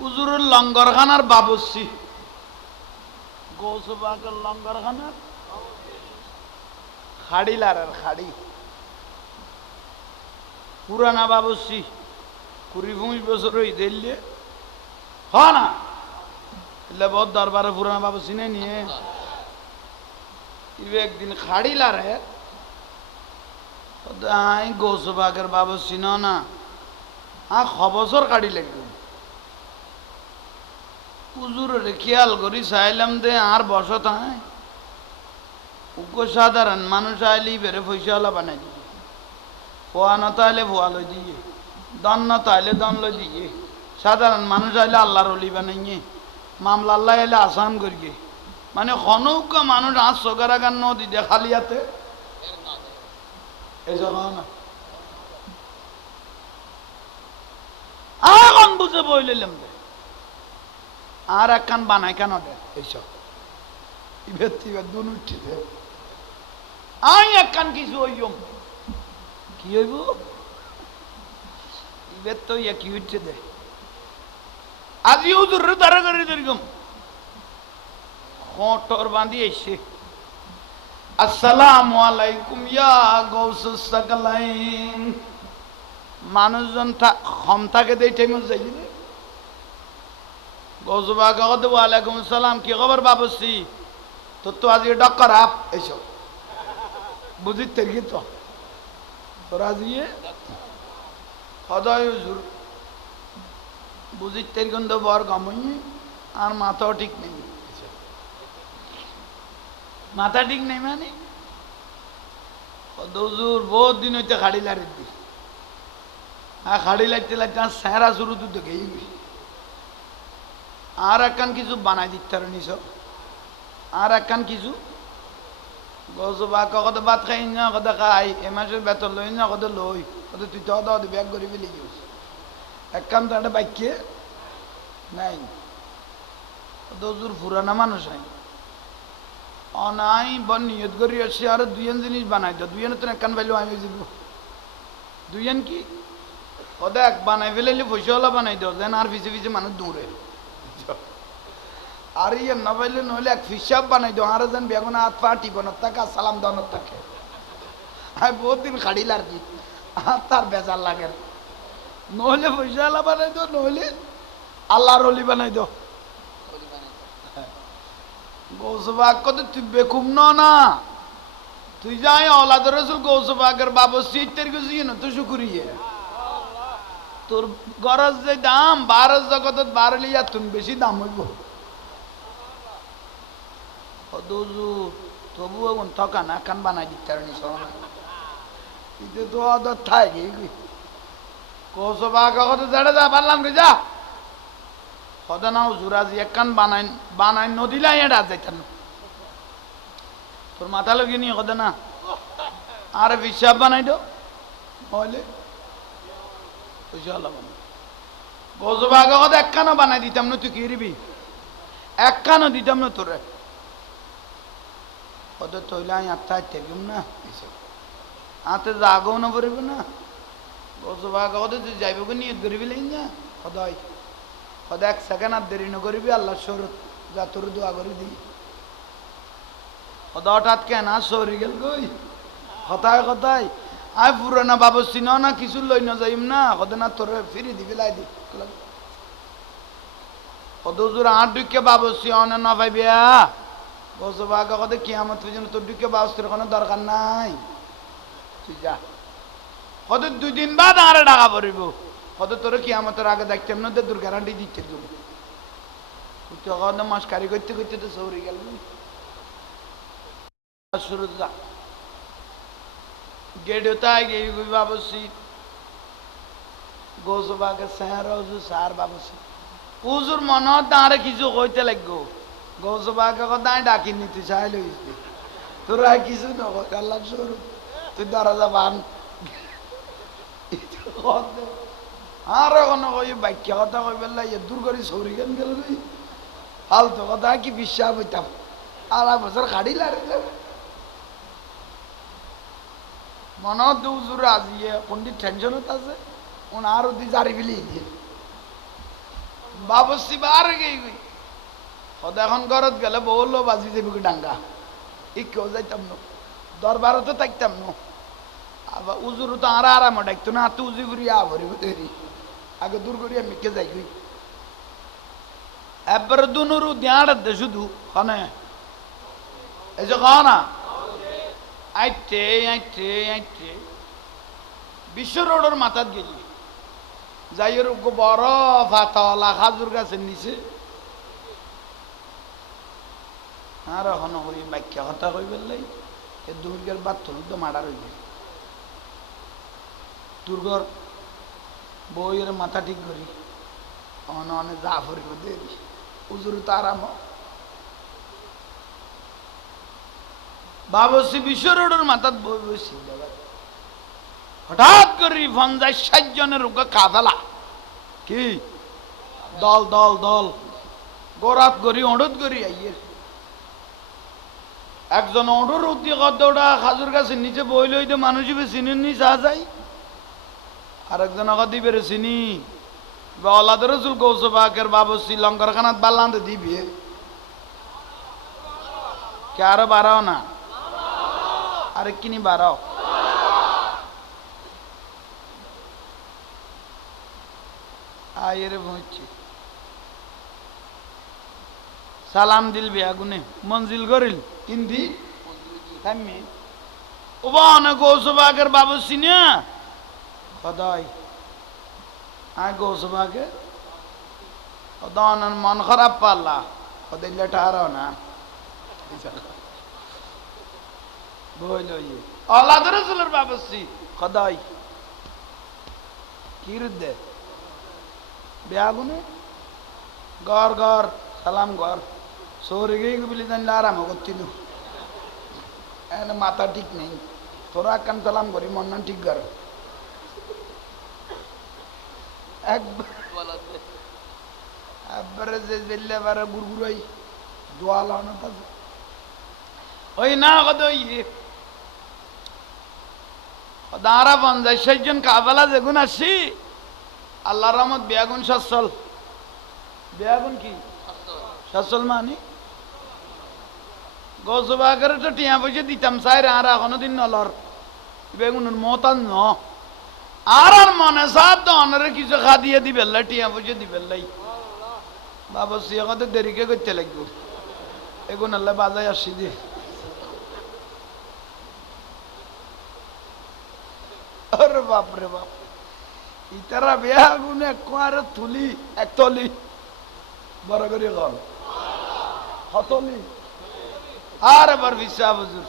হুজুরের লঙ্গরখানার বাবুসি গৌসবাগের লঙ্গরখানার খাড়ি লারের খাড়ি। পুরানা বাবুসি কুড়ি পঁচিশ বছর দিল্লি হ না? এলে বহুত দরবারে পুরানা বাবুসি নেই নিয়ে। ইবে একদিন খাড়ি লারে আই গৌসবাগের বাবুসি ন আ খবসর কাড়ি লাগবে। হুজুরে খেয়াল করি, চাইলাম দে আর বসত হ্যাঁ উগ্র সাধারণ মানুষ আইলি বেড়ে পয়সাওয়ালা বানাই দিয়ে ফোয়া নত আইলে ফোয়া লই দিয়ে দন নত আইলে দন লই দিয়ে। সাধারণ মানুষ আইলে আল্লাহর অলি বানাইয়ে, মামলা আল্লাহ আইলে আসান করিয়ে। মানে খনৌক মানুষ আজ সগারা গান নদী দিয়ে খালিয়াতে এই না। এখন বুঝে বই লইলাম দে। আর একখান বানাই কেন এইসব। ইবের থেকে দুন আই একখান কিছু হইম কি হইব? ইবের তো ইয়া কি দে? আজি হুজুর তারা করে দিরগম খটর বাঁধি এসে আসসালামু আলাইকুম, ইয়া গৌসুস সাকালাইন। মানুষজন ক্ষম থাকে দেই টাইমে যাই গৌসবা কাকত ওয়ালাইকুম সালাম, কি খবর বাবসি? তোর তো আজকে ডক্কর আপ এইসব বুঝি তেরি তো? তোর আজকে সদয় হুজুর। বুঝি তেরি কিন্তু বর গমই আর মাথাও ঠিক নেই। মাথা ঠিক নেই মানে? হুজুর, বহুত দিন হইতে খাড়ি লাড়ি দি আর খাড়ি লাগতে লাগতে আর স্যারা শুরু তো দেখেই আর একখান কিছু বানাই দিতে নিছ আর একখান কিছু। গজবা কত ভাত খাই না কত খাই। এ মাসের বেতন লই না কত লই। কত তুই তো দাও ব্যাগ করে ফেলে গিয়েছ একখান তো একটা বাইকে নাই। কত জোর ফুরানা মানুষ হয়। অনাই বন নিয়ত করি আসছে আর দুইজন জিনিস বানাই দাও। দুইজন তো একখান পাইলেও আমি যাব। দুইজন কি? ওদের এক বানাই ফেলে পয়সাওয়ালা বানাই দাও, যেন আর পিছে পিছে মানুষ দৌড়ে। আর ইয়ে না পাইলে নইলে এক ফিসাব বানাই দাও, আর যেন বেগুন হাত পা টিপনত থাকে, আর সালাম দানত থাকে। আমি বহুত দিন খাড়িল আর কি আর তার বেজার লাগে না। নইলে পয়সাওয়ালা বানাই দাও, নইলে আল্লাহর অলি বানাই দাও। গৌসবাগ কত, তুই বেকুম ন না? তুই যাই অলাদ রসুল গৌসবাগের বাবু সিটের কিছু না তুই শুকুরিয়ে। তোর গরজ যে দাম বারো জগত বারলি আর তুমি বেশি দাম হইব। অদুজু তবু এখন থকা না, কান বানাই দিতে পারেনি সরনা ইতে তো জেড়ে যা, পারলাম রে যা। জুরাজি একখান বানাই বানাই নদীলাই এটা যাইতেন তোর মাথা সদা না। আর বিশ্বাস বানাই দো। হইলে পয়সা হলাম গজবা আগত একখানো বানাই দিতাম না তুই কি একখানো দিতাম না তোরে। ওদের তৈলে আমি আত্মা থেকুম না। এসব আতে জাগও না পড়িব না। তুই যাইব নিয়ে গরিবি লাইন না। সদাই। সদায় এক সেকেন্ড আর দেরি নকরিবি আল্লাহ সরত যা দোয়া করে দিই সদা হঠাৎ কেন সরি গেল গই হতায় কথায় আয় পুরানা বাবু চিন না, কিছু লই না না। সদে না তোর ফিরি দিবি লাই দি। সদজুর আট দুইকে বাবু চিন না পাইবিয়া গজবা কদে কিয়ামত পর্যন্ত তোর দুইকে বাবুর কোনো দরকার নাই। তুই যা। কত দুই দিন বাদ আর টাকা পড়িব। কত তোর কিয়ামতের আগে দেখতাম না তোর গ্যারান্টি মাস কারি করতে করতে তো সৌরি গেল। গেট গুই বাবসি গোসবাকে স্যার স্যার বাবসি হুজুর মন দাঁড়ে কিছু কইতে লাগবো। গোসবাকে দাঁড় ডাকি নিতে চাই লইছি তোরা কিছু নকর আল্লাহ স্বরূপ তুই দরজা বান। আর এখন কই, বাক্য কথা কই বেলা ইয়ে দূর করে সৌরি গেল গেল ফালতু কথা কি বিশ্বাস হইতাম? আর বছর খাড়ি লাড়িলাম মনত দুজুর আজিয়ে কোনটি টেনশনত আছে? ওন আরও দি জারি ফেলি দিয়ে। বাবসি বার গেই গই। সদা এখন ঘরত গেলে বলল বাজি যাবি কি ডাঙ্গা ই কেউ যাইতাম ন? দরবারও তো থাকতাম ন? আবার উজুর তো আর আরামে ডাকতো না তো উজু করি আভরি দেরি আগে দূর করি আমি কে যাই এবার দুনুরু দিয়াড় দে শুধু খানে এই যে খাও না? আইটে আইটে আইটে বিশ্ব রোডের মাথাত গেলি। যাইয়ের বড় ফাতলা খাজুর গাছের নিচে আর এখন ওই বাক্য কথা কই বললাই এ দুর্গের বাথরুম তো মারা রইবে দুর্গর বইয়ের মাথা ঠিক করি অন অনেক যা ফরিব দেরি উজুর তো আরাম। বাবসি বিশ্ব রোডের মাথাত বই বসি হঠাৎ করে যায় ষাট জনের রোগ কাফেলা কি? দল দল দল। গোরাত গরি অড়ত গরি আইয়ে। একজন অড়ুর উদ্দি কদ্দৌড়া খাজুর গাছের নিচে বই লই তো মানুষ চিনির নি চা যায় আর একজন আগত দিবে চিনি। বা অলাদের রসুল কৌশবাকের বাবসি লঙ্কার খানাত বাল্লান্তে দিবি। কে আরও বাড়াও না? আরে কিনি বাড়াও। আয়ের ভুঁচছে সালাম দিল বে আগুনে, মঞ্জিল গরিল হিন্দি থামি ওবা অনেক গৌসবাগের বাবু সিনিয়া খদাই আয় গৌসবাগের খদানের মন খারাপ পাল্লা খদাই লেটারও না বইল আল্লাহ রসুলের বাবসি খদাই কি রুদ্দে বেআগুনে গর গর সালাম গর জানলে আরাম করছিল এনে মাথা ঠিক নেই। তোরা কান সালাম করি মন না ঠিক কর একবার যে বেললে এবারে বুড়বুড়াই দোয়া লাগানো থাকে ওই না কত ইয়ে দাঁড়া পঞ্চাশ ষাট জন কাবেলা যেগুন আসি আল্লাহ রহমত বেয়াগুন সচ্ছল বেয়াগুন কি? সচ্ছল মানে? গজবাগরে তো টিয়া পয়সা দিতাম, চাইরে আর এখনও দিন নলর বেগুনের মতান ন। আর আর মনে সাত তো কিছু খা দিয়ে দিবে লাই টিয়া পয়সা দিবে লাই বাবা সিয়া কত দেরিকে করতে লাগবে। এগুন আল্লাহ বাজায় আসি দিয়ে আরে বাপ রে বাপ। ইতারা বেয়া গুনে কোয়ারে তুলি। একতলি বড় করে গল হতলি। আর বার ভিসা বুজুর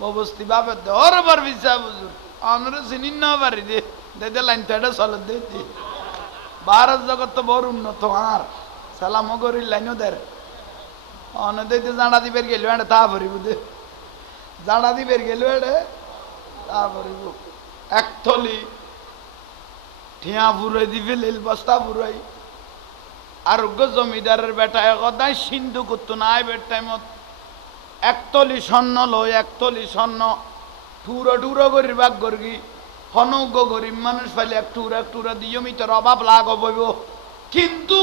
ববস্তি বাপে দর বার ভিসা বুজুর আমরা চিনি না পারি দে দে লাইন তেড়ে চলে দে দি। ভারত জগৎ তো বড় উন্নত, আর সালামও করি লাইনও দের। অনে দইতে জানা দিবের গেল এড়ে তা ভরিব দে। জানা দিবের গেল এড়ে তা ভরিব। এক থলি ঠিয়া ফুরাই দিবে, লীল বস্তা ফুরাই আরোগ্য জমিদারের বেটায় কদাই সিন্ধু করতো না আইবের টাইমত একতলি স্বর্ণ লই একতলি স্বর্ণ। টুরো টুরো করি বাগ করি হনজ্ঞ গরিব মানুষ পাইলে এক টুরা এক টুরা দিয়ে মিটার অভাব লাগ বইব। কিন্তু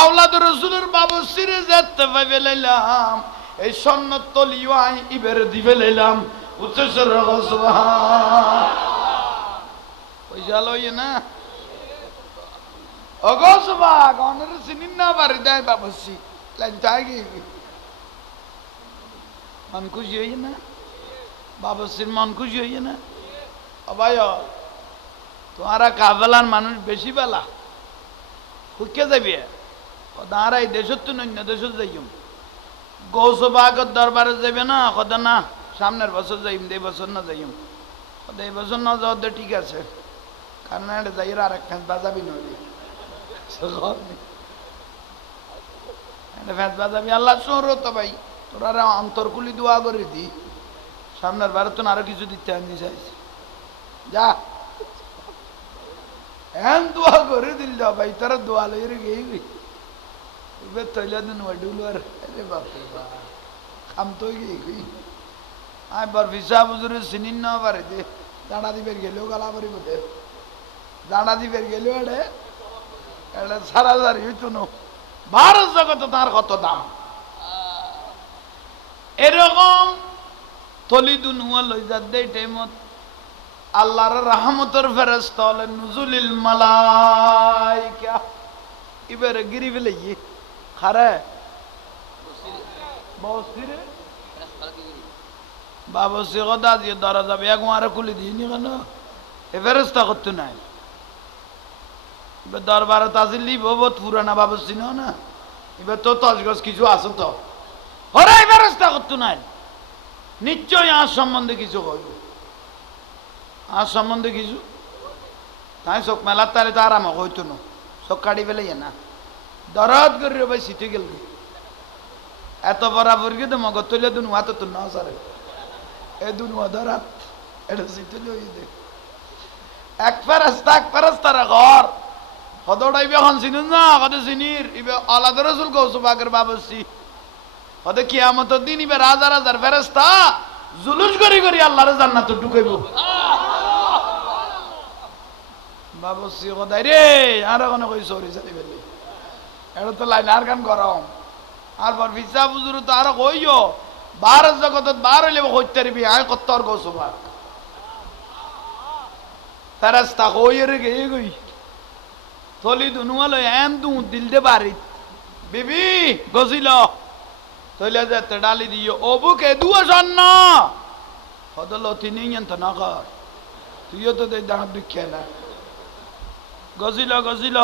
আওলাদ রসুলের বাবসিরে যেতে পাইবে লাইলাম, এই স্বর্ণ তলিও আই ইবের দিবে লাইলাম। উচ্চস্বর পয়সা লই না? অগসবা গনের চিনিন না বাড়ি দেয় বাবসি। লাইন গিয়ে মন খুশি হইয়ে না বাবসির মন খুশি হইয়ে না অবাই তোমারা কাবেলার মানুষ বেশি বেলা হুকে যাবি দাঁড়া এই দেশত তো অন্য দেশত যাইম গৌসবাগর দরবারে যাবে না কদা না সামনের বছর যাইম এই বছর না যাইম কদা এই বছর না যাওয়া ঠিক আছে কারণ এটা যাই আর এক ফ্যাঁস বাজাবি নইলে এটা ফ্যাঁস বাজাবি আল্লাহ শোর তো ভাই তোরা অন্তরকুলি দোয়া করে দি। সামনের বারে তো আরও কিছু দিতে আমি চাইছি যা। এন দোয়া করে দিল যা ভাই, তারা দোয়া লই রে গেই এবার বাপ। আই দে। গেলেও গেলেও সারা হাজার হইতো ভারত জগতে তার কত দাম? এরকম তলিদুন হুয়া যার দেই টাইমত আল্লাহর রহমতের ফেরেস্তা হলেন নুজুলিল মালাইকা। এবারে গিরি ফেলে ইয়ে খারে? বসিরে বাবসি কথা দিয়ে দরজা বেগ মারে খুলে দিইনি কেন? এ ফেরেস্তা করতে নাই। এবার দরবারে তাজিল লিব বহুত পুরানা বাবসি না না? এবার তো তজগজ কিছু আছে তো। হরাই ফেরেস্তা করতে নাই। নিশ্চয় আর সম্বন্ধে কিছু কইব আর সম্বন্ধে কিছু? তাই চোখ মেলার তাহলে তো আরাম হইতো না। চোখ কাটি ফেলে না। দরদ করি ভাই সিটে গেল এত বরাবর কিন্তু মগ তুলে দুন হাত তো না সারে। এ দুন দরাত এটা সিটে লই দে। এক ফেরাস্তা, এক ফেরাস্তারা ঘর। হদড়াইবে এখন চিনুন না কত চিনির। ইবে আলাদা রসুল কৌসুবাগের বাবসি। হতে কিয়ামত দিন ইবে রাজার হাজার ফেরেস্তা জুলুস করি করি আল্লাহর জান্নাত ঢুকাইব। বাবসি কদাই রে, আর কোনো কই সরি চালি ফেলি। এটা তো লাইন, আর গান গরম। আর পর ভিসা বুজুর তো আর কইও, বার জগতত বার হইলে হইতে পারবি আয় কত আর কৌসুবা ফেরেস্তা কই রে গে গই থলি দুনুয়ালো এন দু দিল দে বাড়ি বিবি, গজিল। তইলে যেতে ডালি দিও। অবু কে দুয়া সন্ন হদল তিনি তো না কর তুইও তো দাঁত দুঃখে না। গজিল গজিল।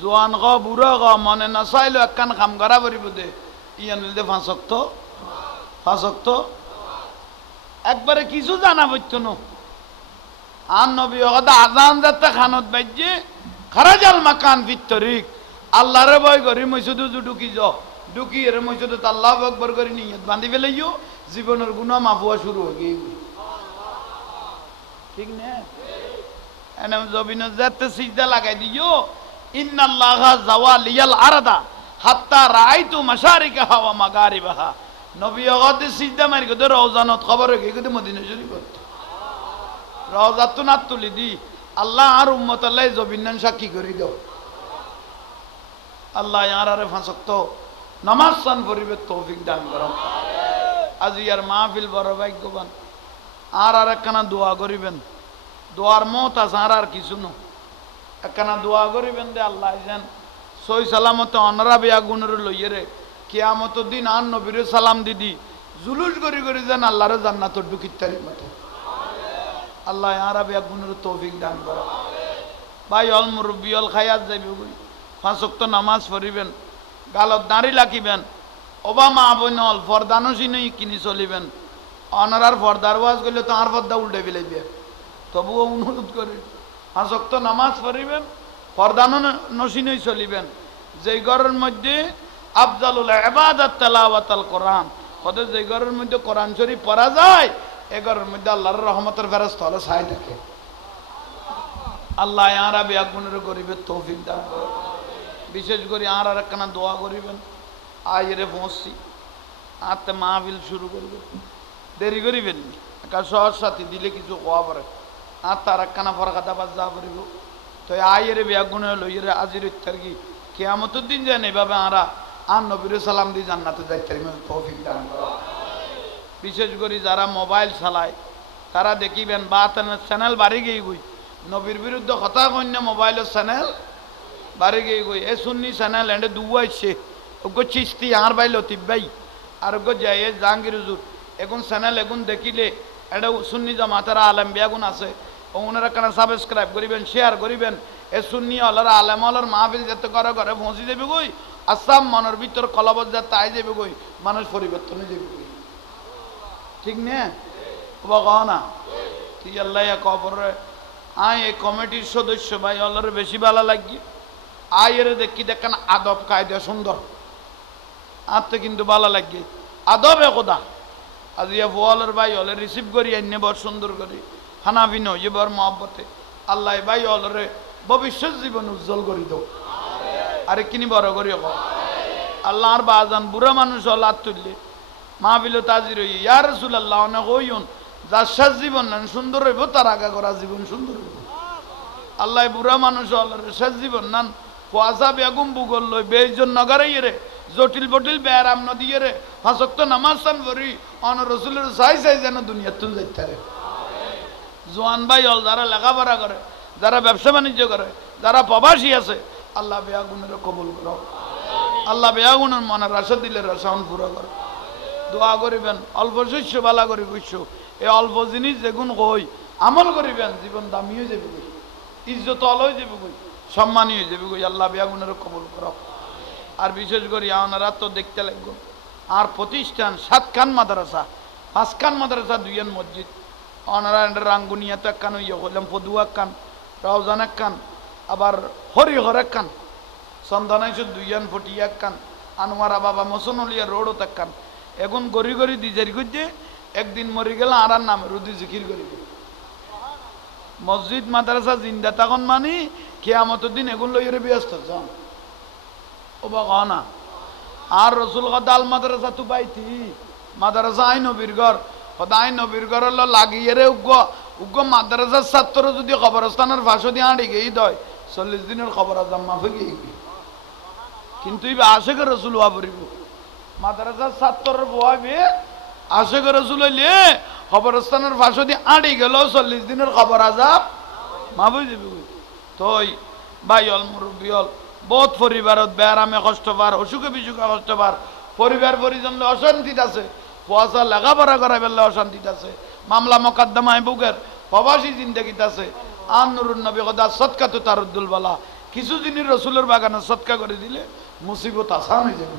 জোয়ান গ, বুড়া গ, মনে না চাইলো একখান কাম করা পারিব দে। ইয়ান দে ফাঁসক তো ফাঁসক তো একবারে কিছু জানা পড়তো না। আর নবী কথা আজান যাতে খানত বাইজে খারাজাল মাকান ভিতরিক আল্লাহরে করি মই শুধু ঢুকি য ঢুকি এর শুধু আল্লাহ আকবর করি নিয়ত বান্ধি ফেলাইও জীবনের গুণা মাফুয়া শুরু হয়ে গিয়ে ঠিক না? এনে জবিন যাতে সিজদা লাগাই দিও ইন্নাল্লাহ জাওয়ালিয়াল আরদা, হাত্তা রাআইতু মাশারিকাহা ওয়া মাগারিবাহা। নবী অগদ সিজদা মারি গদে রওজানত খবর হয়ে গিয়ে মদিনা শরীফ রওজাত তো না তুলি দি, আল্লাহ আর উম্মত আল্লাহ জবিনান সাক্ষী করি দাও। আল্লাহ আর আরে ফাঁসক্ত। নামাজ সান পরিবে তৌফিক দান করো। আজ ইয়ার মাহফিল বড় ভাগ্যবান। আর আর একখানা দোয়া করিবেন। দোয়ার মত আছে, আর আর কিছু ন একখানা দোয়া করিবেন দে আল্লাহ যেন সই সালামত অনরা বিয়া গুণের লইয়ে রে, কিয়ামত দিন আর নবীর সালাম দিদি জুলুস করি করি যেন আল্লাহরে জান্নাত ঢুকিতারি মতো। আল্লাহ আরবি গুণের তৌফিক দান করো। ভাই, অল মুরব্বী, অল খায়াত যাইবে পাঁচক্ত নামাজ পড়িবেন। গালত দাঁড়ি রাখিবেন ওবা মা বোন অল ফরদানো সিনই কিনি চলিবেন। অনারার ফর্দার ওয়াজ করলে তো আর ফর্দা উল্টে ফেলাইবে। তবুও অনুরোধ করি পাঁচক্ত নামাজ পড়িবেন, ফরদানো নসিনই চলিবেন। যেই ঘরের মধ্যে আফজালুল এবাদাত তেলাওয়াতাল কোরআন ওদের যে ঘরের মধ্যে কোরআন শরীফ পড়া যায়, এ ঘরের মধ্যে আল্লাহর রহমতের ফেরস্ত হলে সাই থাকে। আল্লাহ আর আবি আগুনের গরিবের তৌফিক দান করো। বিশেষ করে আর আর একখানা দোয়া করিবেন। আইরে পৌঁছছি আতে মাহফিল শুরু করবে দেরি করিবেন একটা সহজ সাথী, দিলে কিছু কোয়া পরে। আর তার একখানা ফরকাতা বাজ যা পড়িব তো আইরে বেগুনে লইরে আজির ইত্যার কি? কেয়ামতের দিন যেন এভাবে আরা, আর নবীর সালাম দিয়ে জান্নাতে যাইতে তৌফিক বিশেষ করে যারা মোবাইল চালায়, তারা দেখিবেন বা চ্যানেল বাড়ি গিয়ে গই নবীর বিরুদ্ধে কথা কন্য মোবাইলের চ্যানেল বাড়ি গিয়ে গই এ সুন্নি চ্যানেল এন্ডে দুয়াইছে ওগো চিস্তি আর বাই লতিফ ভাই আর ওগো যাই জাহাঙ্গীর হুজুর এখন চ্যানেল এখন দেখিলে এটা সুন্নি জামাতারা আলেম বিয়াগুন আছে। ও ওনারা কেন সাবস্ক্রাইব করিবেন শেয়ার করিবেন? এ সুন্নি আল্লাহর আলেম, আল্লাহর মাহফিল যাতে করে, ঘরে পৌঁছে দেবে গই আসাম মনের ভিতর কলবত যাতে আই যাবে গই মানুষ পরিবর্তনে গই ঠিক নে? কহ না? ঠিক আল্লাহ কবর? আয় এ কমিটির সদস্য ভাই, আল্লাহর বেশি ভালো লাগি। আয়ের দেখি দেখেন আদব কায়দা সুন্দর। আর তো কিন্তু ভালো লাগে। আদব একদা আজ ইয়া বলের ভাই হলে রিসিভ করি, এনে বড় সুন্দর করি। হানাফি নয় বর মহব্বতে। আল্লাহ ভাই হলরে ভবিষ্যৎ জীবন উজ্জ্বল করি দাও আরে কিনি বড় করি আল্লাহ আর বাজান বুড়া মানুষ হল আর তুললে। মাহবিল তাজির হই। ইয়া রসুল আল্লাহ অনেক হইন যার শেষ জীবন নেন, সুন্দর হইব, তার আগা করা জীবন সুন্দর হইব। আল্লাহ বুড়া মানুষ হল শেষ জীবন নান। কুয়াশা বেগুম বুগল লই বেজন নগরে রে, জটিল বটিল বেয়ারাম নদী রে, ফাঁসক্ত নামাজ সান ভরি, অন রসুলের সাই সাই যেন দুনিয়া তুল যাইতে রে জোয়ান ভাই হল যারা লেখাপড়া করে, যারা ব্যবসা বাণিজ্য করে, যারা প্রবাসী আছে, আল্লাহ বেয়াগুনের কবুল করো। আল্লাহ বেয়াগুনের মনে রাশা দিলে রাসাউন পুরো করো। দোয়া করিবেন, অল্প শস্য, বালা করি বুঝছ। এই অল্প জিনিস যেগুন কই, আমল করিবেন, জীবন দামি হয়ে যাবে ইজ্জত অল হয়ে যাবে সম্মানী হয়ে যাবে আল্লাহ বেয়াগুনের কবুল করো। আর বিশেষ করে আপনারা তো দেখতে লাগবে। আর প্রতিষ্ঠান সাতখান মাদ্রাসা, পাঁচখান মাদ্রাসা দুইয়ান মসজিদ। অনারা রাঙ্গুনিয়া তো একখান ইয়ে করলাম ফদু একখান, রাউজান একখান, আবার হরিহর একখান সন্ধানাইশ দুইয়ান ফটিয়া একখান, আনোয়ারা বাবা মসনলিয়া রোডও একখান। এখন গড়ি গড়ি দিজারি করছে, একদিন মরি গেল আর নাম রুদি জিকির করিবে। মসজিদ মাদ্রাসা জিন্দা তখন মানি কেয়ামতের দিন এগুলো লইরে ব্যস্ত ও বা না। আর রসুল কদাল মাদ্রাসা তু পাইতি মাদ্রাসা আই নবীর ঘর। সদা আই নবীর ঘর হলো লাগিয়ে উগ্র। উগ্র মাদ্রাসার ছাত্র যদি কবরস্থানের ফাঁসো দিয়ে আড়ি গেই দয়, চল্লিশ দিনের খবর আজাম মাফে গিয়ে কিন্তু ইবে আশেখ রসুল হওয়া পড়িব। ছাত্রের বহাবে আশেখ রসুল হইলে খবরস্থানের ফাঁসো দিয়ে আড়ি গেল চল্লিশ দিনের খবর আজাব মাফে যাবি তই ভাই অল মুরব্বী অল বহুত পরিবারত বেয়ারামে কষ্ট পার, অসুখে বিসুখে কষ্ট পার, পরিবার পরিজন অশান্তিত আছে পয়সা লেখাপড়া করা বেলে অশান্তিত আছে, মামলা মকাদ্দমায় বুকের প্রবাসী জিন্দগিত আছে, আন নুরুন নবী কদা সৎকা তো তারুদ্দুল বালা, কিছু জিনিস রসুলের বাগানে সৎকা করে দিলে, মুসিবত আসান হয়ে যাবে।